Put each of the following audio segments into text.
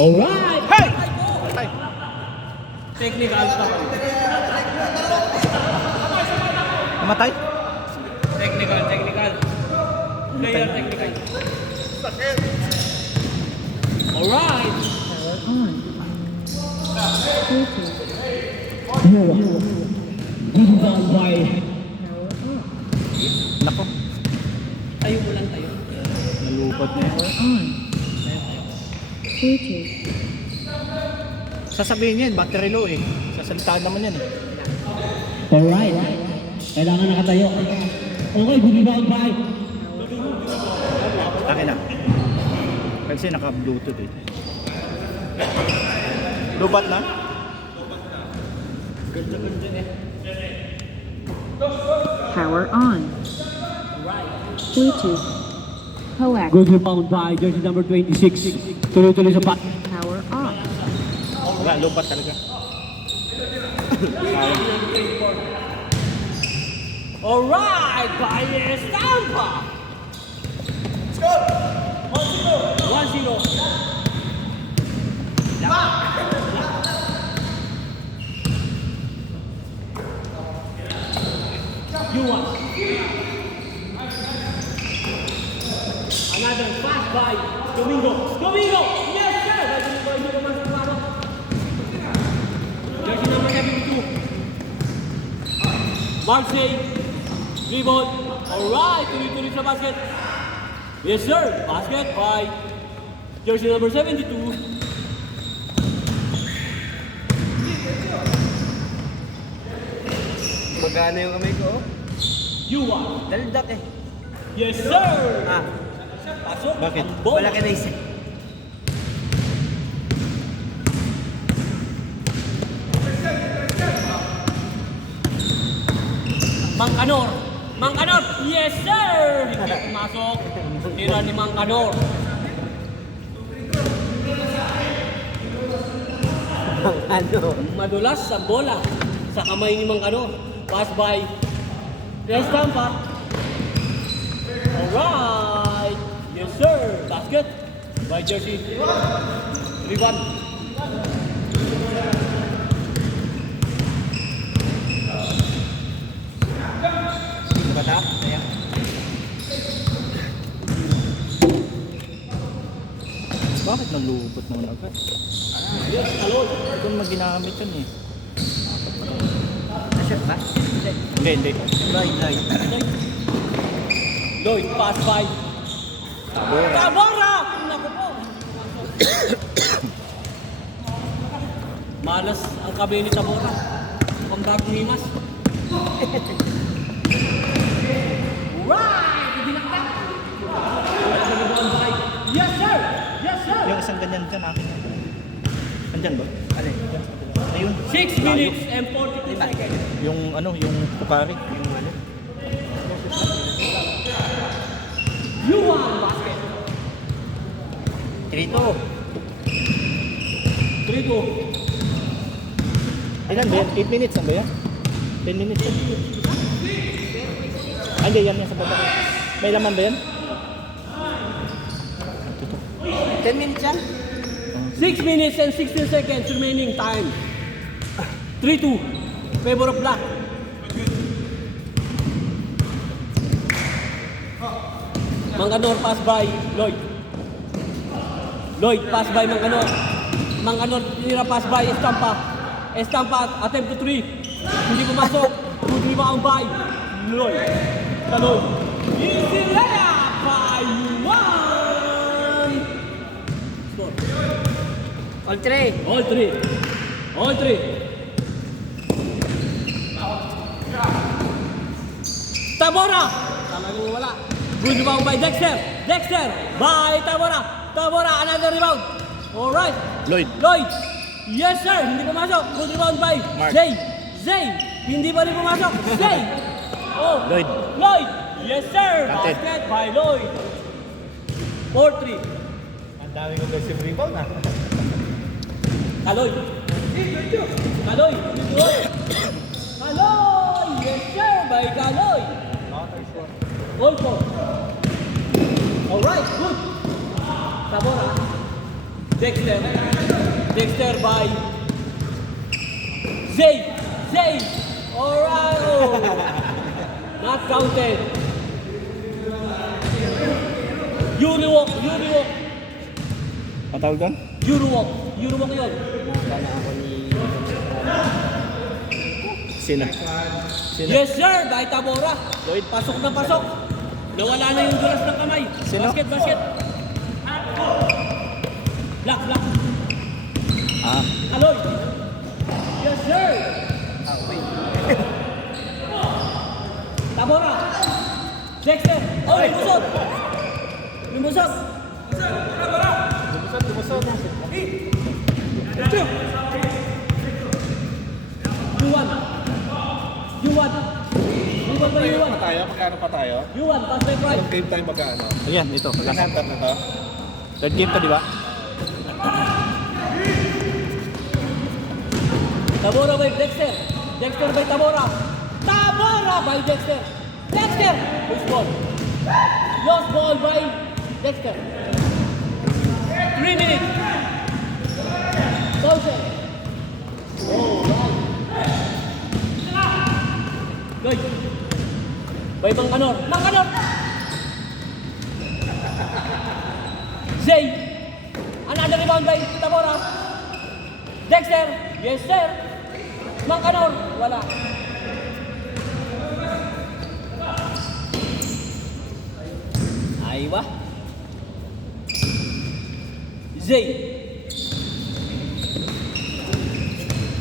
Alright! Hey! Ay! Technical pa. Namatay? Technical. Player technical. Alright! Nako. Tayo mo lang tayo. Nalupot na yun. Sasabihin niya, battery low eh. Sasalitaan naman yan eh. Alright. Kailangan nakatayo. Okay, good rebound by. Akin na. Kasi naka-bluetooth eh. Lubat na? Power on. Bluetooth. Coax. Good rebound by jersey number 26. Tuloy-tuloy sa pass. Power off. Wala, lubat talaga. Alright! By Estampa! Let's go! 1-0. You won. Another pass by Domingo. Domingo! Yes, sir! By Domingo, hindi naman sa klaro. Jersey number 72. Marseille. Dribble. Alright, tuloy-tuloy sa basket. Yes, sir. Basket by jersey number 72. Magana yung kamay ko. You won. Daldak eh. Yes, sir. Ah, Pasok. Bakit? Ang ball. wala ka na isip. Mangkanor. Mangkanor. Yes, sir. Hindi pumasok. Tira ni Mangkanor. Ano? Madulas sa bola sa kamay ni Mangkanor. Pass by Estampa. Alright. Yes, sir. Basket by jersey 3-1. Bata? Ayan. Bakit nalupot naman agad? Yes, talon. Ito naman ginamit yun eh. Na-shot ba? Hindi. Lloyd. Lloyd, pass by Tabora! Naku po. Malas ang kabe ni Tabora. Mukhang bagong himas. Right! Ibinaktak! Wala sa rebound by. Yes, sir! Yes, sir! Yung isang ganyan dyan akin. Andyan ba? Alin? Ayun. 6 minutes and 42 seconds. Yung ano, yung Pukari. Yung ano. You won basket. 3-2. 3-2. Ilan ba yan? 8 minutes ang ba yan? 10 minutes yan. Ah, hindi, yan sa baba. May laman ba yan? 10 minutes yan? 6 minutes and 16 seconds remaining time. 3-2. Favor of black. Mangkanor pass by Lloyd. Lloyd pass by Mangkanor. Mangkanor tira pass by Estampa. Estampa attempt to 3. Hindi pumasok. Good rebound by Lloyd. Talon. Easy layup by Yuan. Score. All 3. All three. All three. Tabora! Talagang wala. Good rebound by Dexter. Dexter by Tabora. Tabora, another rebound. Alright. Lloyd. Lloyd. Yes, sir. Hindi pumasok. Good rebound by Mark. Zay. Zay. Hindi pa rin pumasok. Zay. Oh. Lloyd. Lloyd. Yes, sir. Counted. Basket by Lloyd. 4-3. Ang dami ko guys yung rebound ah. Kaloy. Kaloy. Kaloy. Kaloy. Yes, sir. By Kaloy. Goal po. Alright, good. Tabora. Dexter. Dexter by Zay. Zay. Alright. Oh. Not counted. Yuri walk. Yuri walk. Patawag doon? Yuri walk. Yuri walk yun. Kala ako ni... Sino? Sino? Yes sir, by Tabora. Lloyd? Pasok na pasok. Nawala na yung dulas ng kamay. Sino? Basket, basket. Block, block. Ah. Aloy. Yes sir. Tabora. Dexter. Oh, lumusot. Lumusot. Yuan. Yuan. Yuan ba Yuan? Tayo, magkano pa tayo? Yuan, pass by Pride. Game time magkano? Ayan, ito. Hunter na to? Third game to, di ba? Tabora by Dexter. Dexter by Tabora. Tabora by Dexter. Dexter. Loose ball. Lost ball by Dexter. 3 minutes. Pause. Oh, wow. Good. By Manganor. Manganor. Zay. Another rebound by Tabora. Dexter. Yes, sir. Manganor. Wala. Aywa. Zay.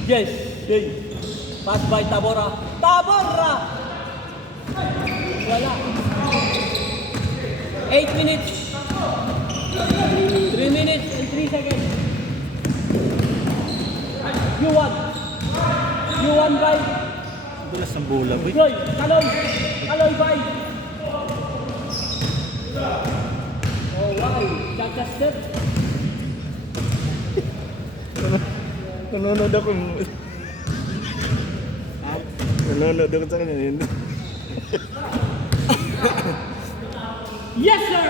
Yes, Zay. Pass by Tabora. Tabora! Wala. 8 minutes. 3 minutes and 3 seconds. Yuan. Yuan by Dulas ng bola, boy. Roy. Kaloy. Kaloy by. Oh, wow. Chachester. Nanonood ako. Nanonood ako sa kanya. Yes, sir!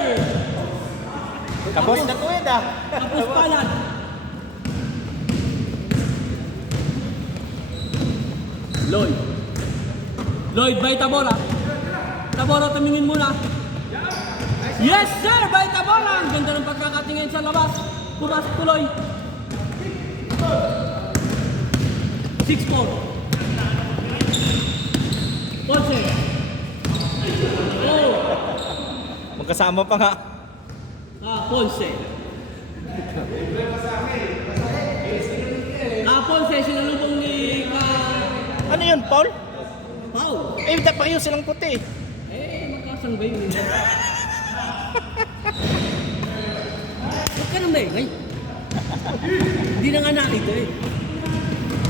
Tapos? Natuwid ah. Tapos palat. Lloyd. Lloyd by Tabora. Tabora, tumingin muna. Yes, sir! By Tabora! Ang ganda ng pagkakatingin sa labas. Pumasok tuloy. 6-4. Ponce. Oh! Magkasama pa nga. Ponce. Ponce, sinalubong ni Ano yun, Paul? Pau. Eh, dapat kayo silang puti. Magkasang ba yun? Huwag ka nang maingay. Hindi na nga nakita eh.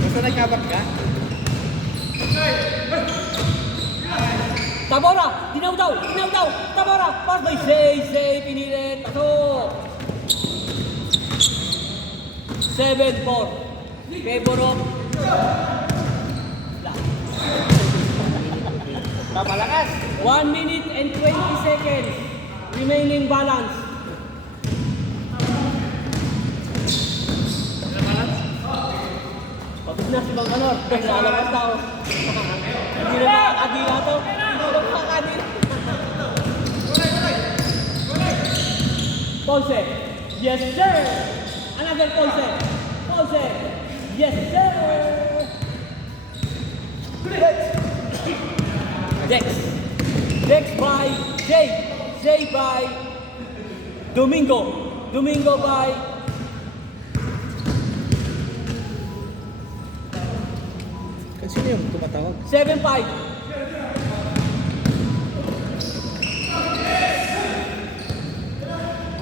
Basta nagkabak ka? Tabora! Dinaw daw! Dinaw daw! Tabora! Pass by Zay! Pinilit! Pasok! 7-4. Favor of Papalakas. 1 minute and 20 seconds. Remaining balance. Pagod na si Manganor. Nalabas na ako. Hindi na nakakadila to. Hindi na nakakadila. Ponce. Yes, sir. Another Ponce. Ponce. Yes, sir. Dex. Dex by Jay. Jay by Domingo. Domingo by Sino yung tumatawag? 7-5.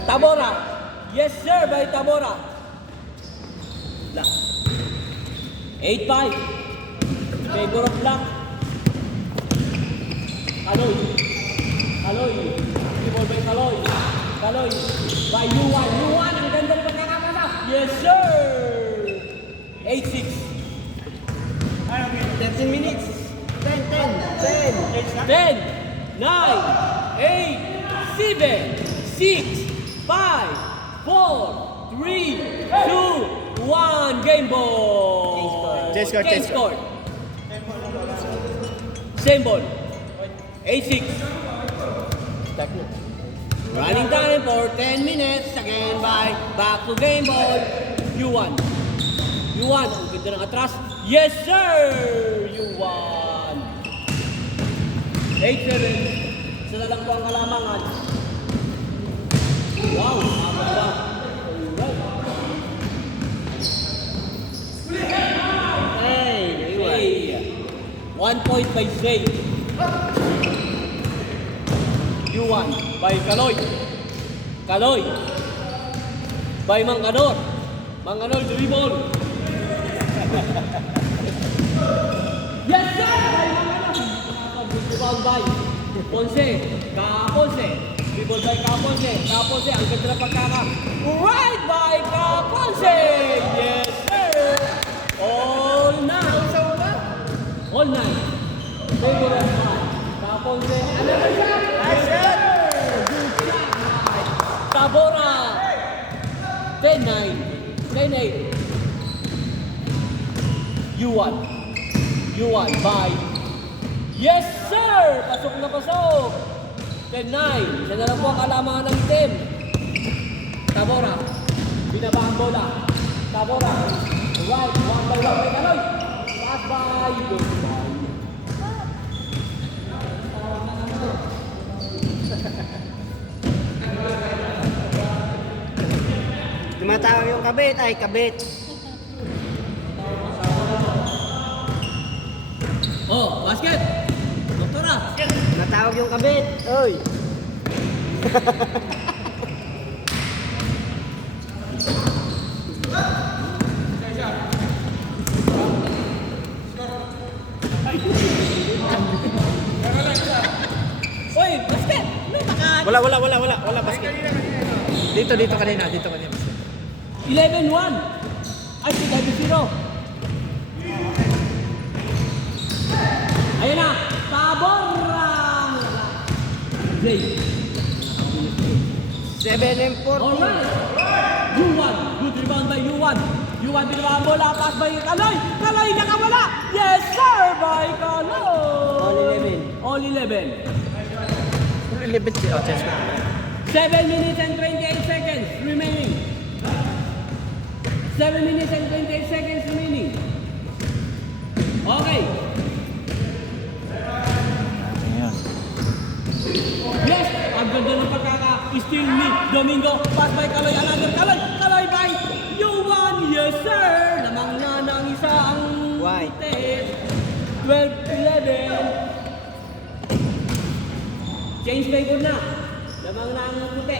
Tabora. Yes, sir, by Tabora. 8-5. Favor of Black. Kaloy. Kaloy. Ball by Kaloy. Kaloy. By Yuan. Yuan, ang ganda ng pagkakakasa. Yes, sir. 8-6. 13 minutes. 10, 10, 10. 10, 9, 8, 7, 6, 5, 4, 3, 2, 1, game ball! Change score, change score. Same ball. 8-6. Running time for 10 minutes. Again by back to game ball. You won. You won. Ang ganda ng atras. Yes, sir! You won. 8-7. Isa na lang po ang kalamangan. Wow! Tama ba? Hey, Hey! 1 point by Zay. You won by Kaloy. Kaloy. By Manganor. Manganor dribble. Yes, sir! By Manganor. Rebound by Ponce. Ka-Ponce. Dribble by Ka-Ponce. Ka-Ponce. Ang ganda na pagkaka. Right by Ka-Ponce. Yes, sir! All night. All night. Favorite man. Ka-Ponce. Another shot. Nice shot. Good shot. Tabora. 10-9. 10-8. You won. You won by... Yes, sir! Pasok na pasok. 10-9. Isa na lang po ang kalamangan ng team. Tabora. Binaba ang bola. Tabora. Right. 1 by 1 by Kaloy. Pass by. Goodbye. Tumatawag yung kabit, ay kabit. Oh, basket. Doktora. Tumatawag yung kabit. Oy. Oy, basket. Wala basket. Dito kanina. 11-1. Ay, 11-0. Ayan na. Tabora. Zay. 7-4. Alright. Yuan. Good rebound by Yuan. Yuan binaba ang bola. Pass by Kaloy. Kaloy nakawala. Yes, sir. By Kaloy. All 11. All 11. 11 oh, change score. 7 minutes and 28 seconds remaining. 7 minutes and 28 seconds remaining. Okay. Ayan. Yes! Ang ganda ng pagkaka-steal ni Domingo. Pass by Kaloy. Another Kaloy. Kaloy by Yuan. Yes, sir! Lamang na ng isa ang White. test. 12-11. Change favor na. Lamang na ang puti.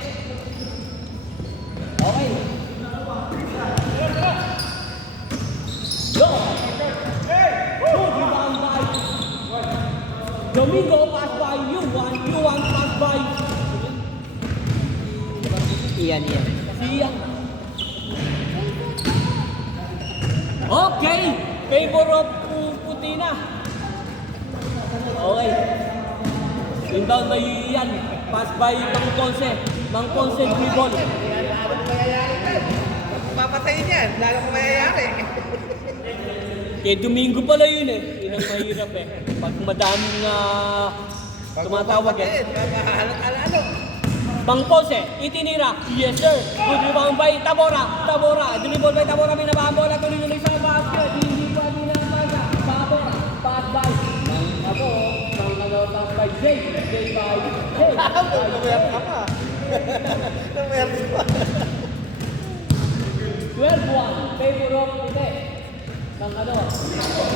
Okay. Go! Good rebound by Domingo. Pass by Yuan. Yuan pass by Iyan. Siya. Okay. Favor of puti na. Okay. Inbound by Ian. Pass by Mang Ponce. Mang Ponce dribble. Papatayin yan. Lalo ko mayayari. Kay Domingo pala yun eh. Yun ang mahirap eh. Pag madaming tumatawag eh. Halot-halalo. Mang Ponce, itinira. Yes sir. Good rebound by Tabora. Tabora. Dribble by Tabora. Binabahan bola. Tuloy-tuloy sa basket. Hindi pa dinapasa. Tabora. Pass by Mang Tabo. Pass by Zay. Zay by Zay. Lumayap ka pa. Lumayap ka pa. 12-1. Favor of Pite. Mang ano.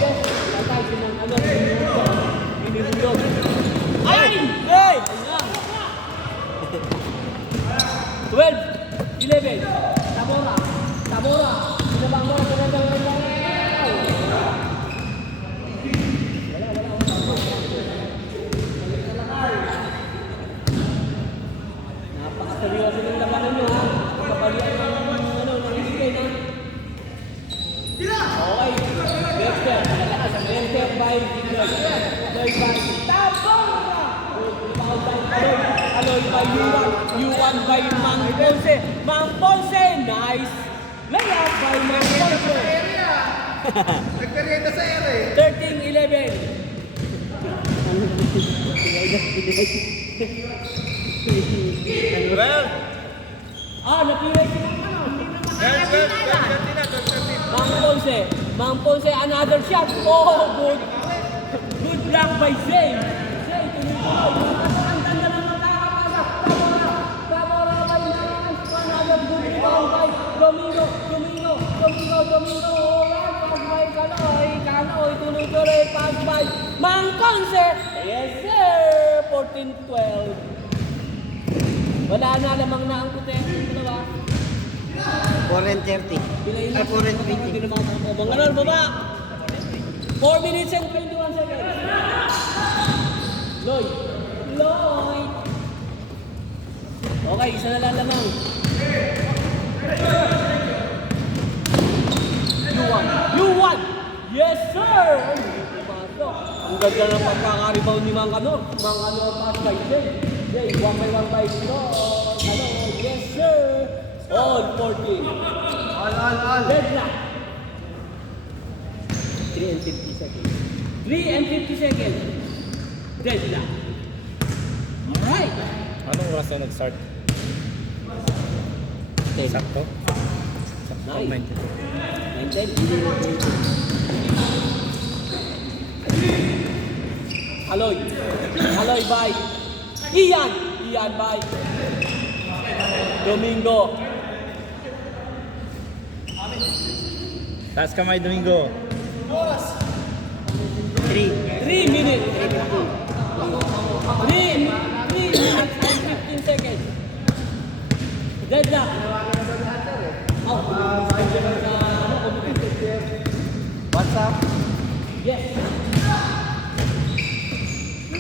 Yes. Natay si Mang ano. Binibulog. Ay! Hey! 12-11. Tabora. Tabora. Binabang bola. Napakaseryoso ng labanan nyo ha. Kapalian ng ng ha. Okay. Dexter. Dexter by Tabora. Good rebound by Kaloy. Kaloy by Yuan. Yuan by Mang Ponce. Mang Ponce, nice. Layup by Mang Ponce. Nagkarieta sa ere. 13-11. Well, Napilay sila ng ano. Mang Ponce, another shot. Oh, good. Good block by Zay. Zay, tuloy-tuloy. Ang ganda ng magkakapasa. Tamora by Nance. Another good rebound by Domingo. Alright, pass by Kanoy. Tuloy-tuloy, pass by Mang Ponce. Yes, sir. 14-12. Wala na, lamang na ang puti. Dalawa. 4:30. Ay, 4:20. Mangalol, baba! 4 minutes and 21 seconds. Lloyd. Okay, isa na lang lamang. You won! Yes, sir! Pumasok. Ang ganda ng pagkaka-rebound ni Mang Kanor. Mang Kanor pass by Jay. Jay, 1 by 1 by Kanor. Yes, sir! All 14. All. Deadlock. 3 and 50 seconds. 3 and 50 seconds. Deadlock. Alright. Anong oras na nag-start? 10. Sakto? 9. 9-10. Aloy by Ian by Domingo. Taas kamay, Domingo. 3 minutes. 3 minutes and 15 seconds. Deadlock. What's up? Yes.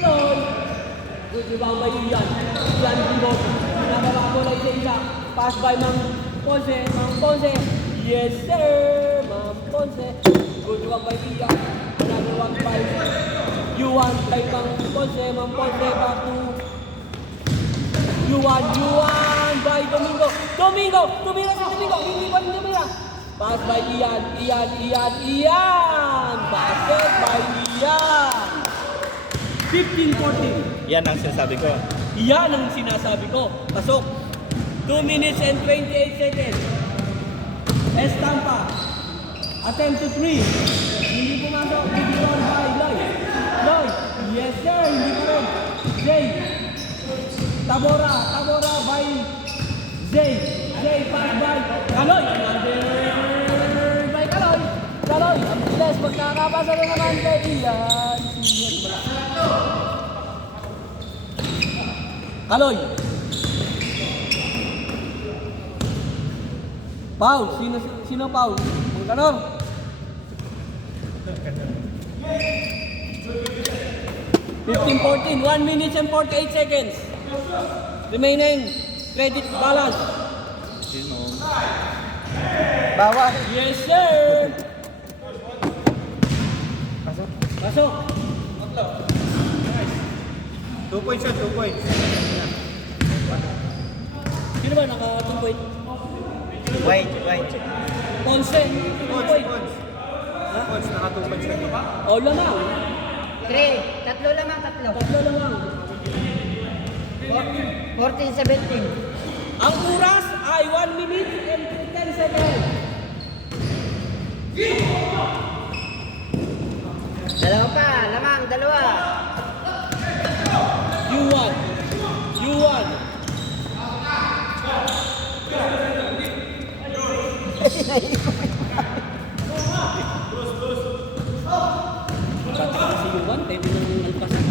Lloyd. Good rebound by Ian. Ian Bimbo. Nababa ko lang isa. Pass by Mang Ponce. Yes, sir. Mang Ponce. Good rebound by Ian. Another one by Yuan by Mang Ponce. Mang Ponce back to Yuan by Domingo. Hindi pa rin tumira. Pass by Ian. Basket by Ian. 15-14. Yan ang sinasabi ko. Yan ang sinasabi ko. Pasok. 2 minutes and 28 seconds. Estampa. Attempt to 3. Hindi pumasok. Bigyan by Lloyd. Yes sir. Hindi pa rin. Zay. Tabora by Zay. Pass by Kaloy. By Kaloy. Ang bilis. Magkakapasa na naman kay Ian. Kaloy. Paul. Sino Paul? Ang kanor. 15-14. 1 minute and 48 seconds. Remaining credit balance. Bawas. Yes, sir. Pasok. 2 points yun, 2 points. Sino ba naka 2 point? Wait. Ponce. 2 point. Points, naka 2 points yun. O lamang. Tatlo lamang. Tatlo lamang. 14-17. Ang oras ay 1 minute and 10 seconds. Dalawa pa, lamang, dalawa. You won. Katakas si Yuan, tayo ng alpasan.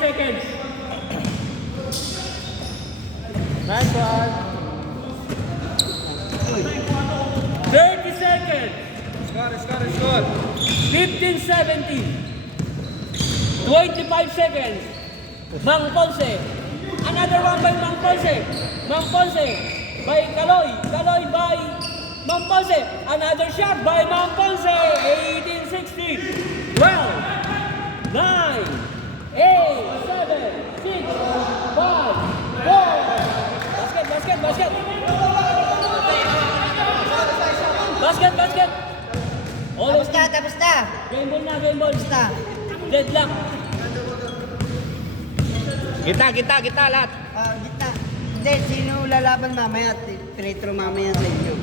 Seconds. Nice one. 30 seconds. Score. 15-17. 25 seconds. Mang Ponce. Another one by Mang Ponce. By Kaloy by Mamponse. Another shot by Mamponse. 18-16. 12, 9, 8, 7, 6, 5, 4. Basket, basket, basket. Basket, basket. All Tapos na, tapos na. game ball na, game ball. Tapos na. Deadlock. Kita lahat. Gitna. Hindi, sino lalaban mamaya? Retro mamaya sa inyo.